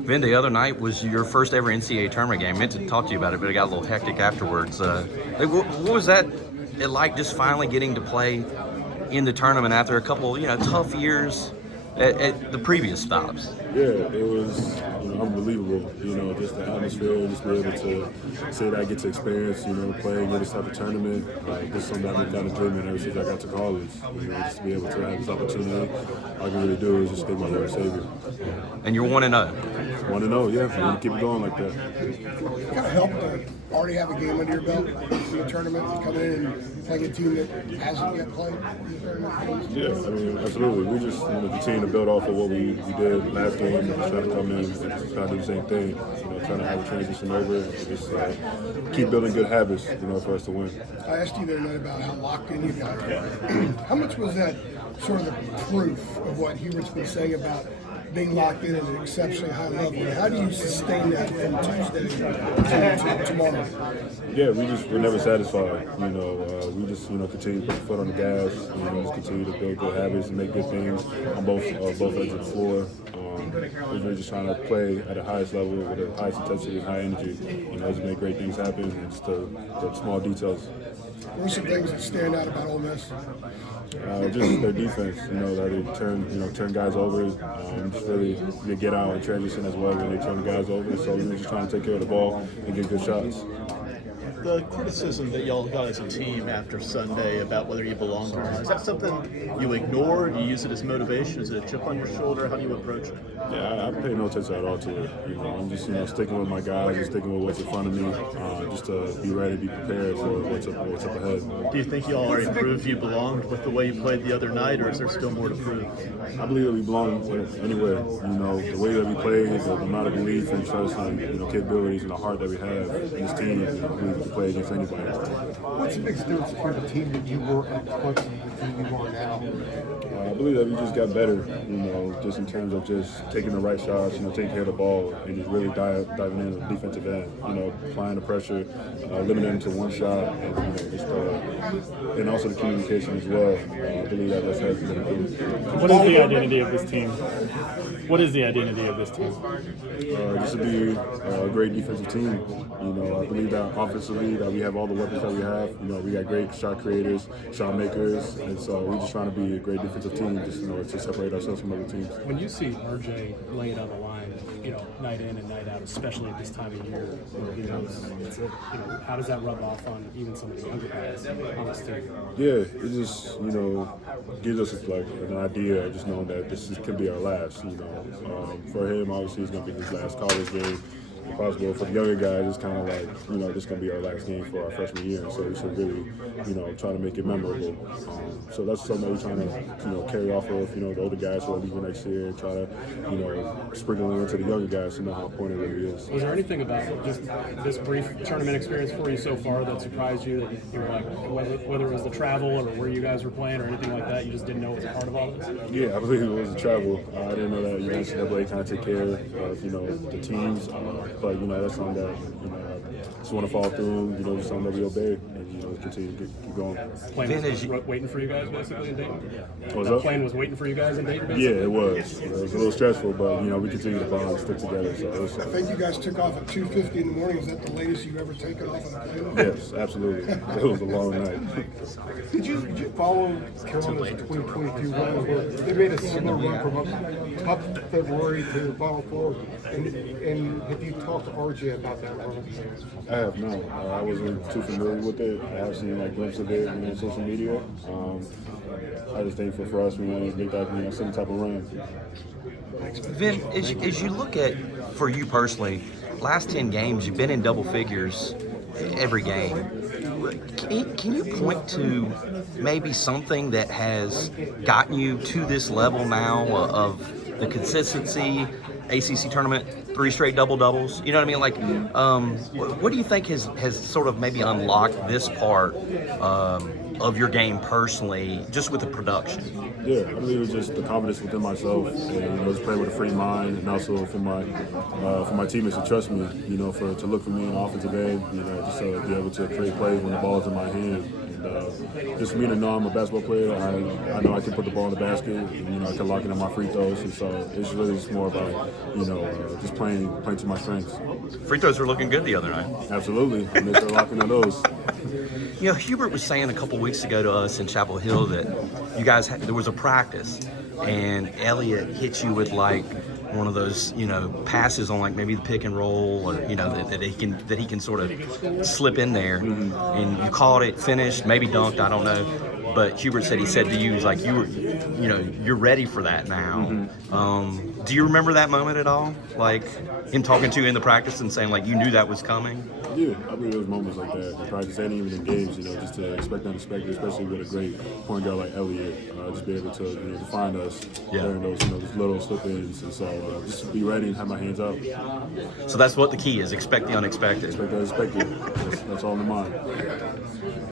Vin, the other night was your first ever NCAA tournament game. I meant to talk to you about it, but it got a little hectic afterwards. What was that like, just finally getting to play in the tournament after a couple, tough years at the previous stops? Yeah, it was unbelievable. Just the atmosphere, just be able to say that I get to experience, playing in this type of tournament. This is something I've been kind of dreaming ever since I got to college. Just to be able to have this opportunity, all I can really do is just thank my Lord and Savior. And you're 1-0. 1-0, yeah. We're gonna keep it going like that. It kind of helped to already have a game under your belt in the tournament, coming in and playing a team that hasn't yet played in the tournament. Yeah, absolutely. We just want to continue to build off of what we did last game and just try to come in and just try to do the same thing. Trying to have a transition over and just keep building good habits, for us to win. I asked you the other night about how locked in you got. How much was that sort of the proof of what Hubert's been saying about being locked in at an exceptionally high level? How do you sustain that from Tuesday to tomorrow? Yeah, we're never satisfied. We just continue to put the foot on the gas. Just continue to build good habits and make good things on both ends of the floor. We're just trying to play at the highest level with the highest intensity and high energy. Just make great things happen, and just the small details. What are some things that stand out about Ole Miss? Just their defense, that they turn guys over, just really they get out and transition as well when they turn the guys over. So we're just trying to take care of the ball and get good shots. The criticism that y'all got as a team after Sunday about whether you belonged or not, is that something you ignore? Do you use it as motivation? Is it a chip on your shoulder? How do you approach it? Yeah, I pay no attention at all to it. I'm just sticking with my guys and sticking with what's in front of me, just to be ready, be prepared for what's up ahead. Do you think y'all already proved you belonged with the way you played the other night, or is there still more to prove? I believe that we belong anywhere. The way that we play, the amount of belief and trust and capabilities and the heart that we have in this team, I believe we can play against anybody. What's the biggest difference between the team that you were at Clemson and the team you are now? I believe that we just got better, just in terms of just taking the right shots, taking care of the ball, and just really diving into the defensive end, applying the pressure, limiting them to one shot, and and also the communication as well. I believe that has been improved. What is the identity of this team? What is the identity of this team? Just to be a great defensive team. I believe that offensively that we have all the weapons that we have. We got great shot creators, shot makers, and so we're just trying to be a great defensive team, just to separate ourselves from other teams. When you see RJ lay it on the line, night in and night out, especially at this time of year, how does that rub off on even some of the younger guys on this team? Yeah, it just gives us like an idea of just knowing that this could be our last. For him, obviously, it's gonna be his last college game. If possible, for the younger guys, it's kind of like, this is going to be our last game for our freshman year, so we should really, try to make it memorable. So that's something that we're trying to, carry off of, the older guys who are leaving next year, and try to, sprinkle it into the younger guys to know how important it really is. Was there anything about just this brief tournament experience for you so far that surprised you, that you were like, whether it was the travel or where you guys were playing or anything like that, you just didn't know it was a part of all this? Yeah, I believe it was the travel. I didn't know that NCAA kind of take care of, the teams. But that's something that I just want to follow through. Just something that we obey, and continue to keep going. Plane was waiting for you guys basically in Dayton. The plane was waiting for you guys in Dayton. Basically? Yeah, it was. It was a little stressful, but we continue to bond and stick together. So it was, I think you guys took off at 2:50 in the morning. Is that the latest you've ever taken off on a plane? Yes, absolutely. It was a long night. Did you follow Carolina's 2022 run? Where they made a similar run from a tough February to the Final Four, and have you talked to RJ about that run? I have not. I wasn't too familiar with it. I have seen glimpses of it on social media. I just think for us, we want to make that some type of run. Vin, as you look at, for you personally, last 10 games, you've been in double figures every game. Can you point to maybe something that has gotten you to this level now of the consistency, ACC tournament, 3 straight double-doubles? You know what I mean? Like, what do you think has sort of maybe unlocked this part of your game personally, just with the production? Yeah, I believe it's just the confidence within myself, and just playing with a free mind, and also for my teammates to trust me, to look for me in the offensive end, just to be able to create plays when the ball's in my hand. And just me to know I'm a basketball player, I know I can put the ball in the basket. And, I can lock in on my free throws. And so it's really just more about, just playing to my strengths. Free throws were looking good the other night. Absolutely. I make sure locking on those. Hubert was saying a couple weeks ago to us in Chapel Hill that you guys there was a practice, and Elliott hit you with like one of those, passes on like maybe the pick and roll, or that he can sort of slip in there, and you caught it, finished, maybe dunked, I don't know. But Hubert said he said to you, he's like, you're ready for that now. Do you remember that moment at all? Like him talking to you in the practice and saying like you knew that was coming? Yeah, I mean, there's moments like that in practice and even in games, just to expect the unexpected, especially with a great point guard like Elliott, just be able to define us during those those little slip-ins, and so just to be ready and have my hands up. So that's what the key is: expect the unexpected. Expect the unexpected. That's all in the mind.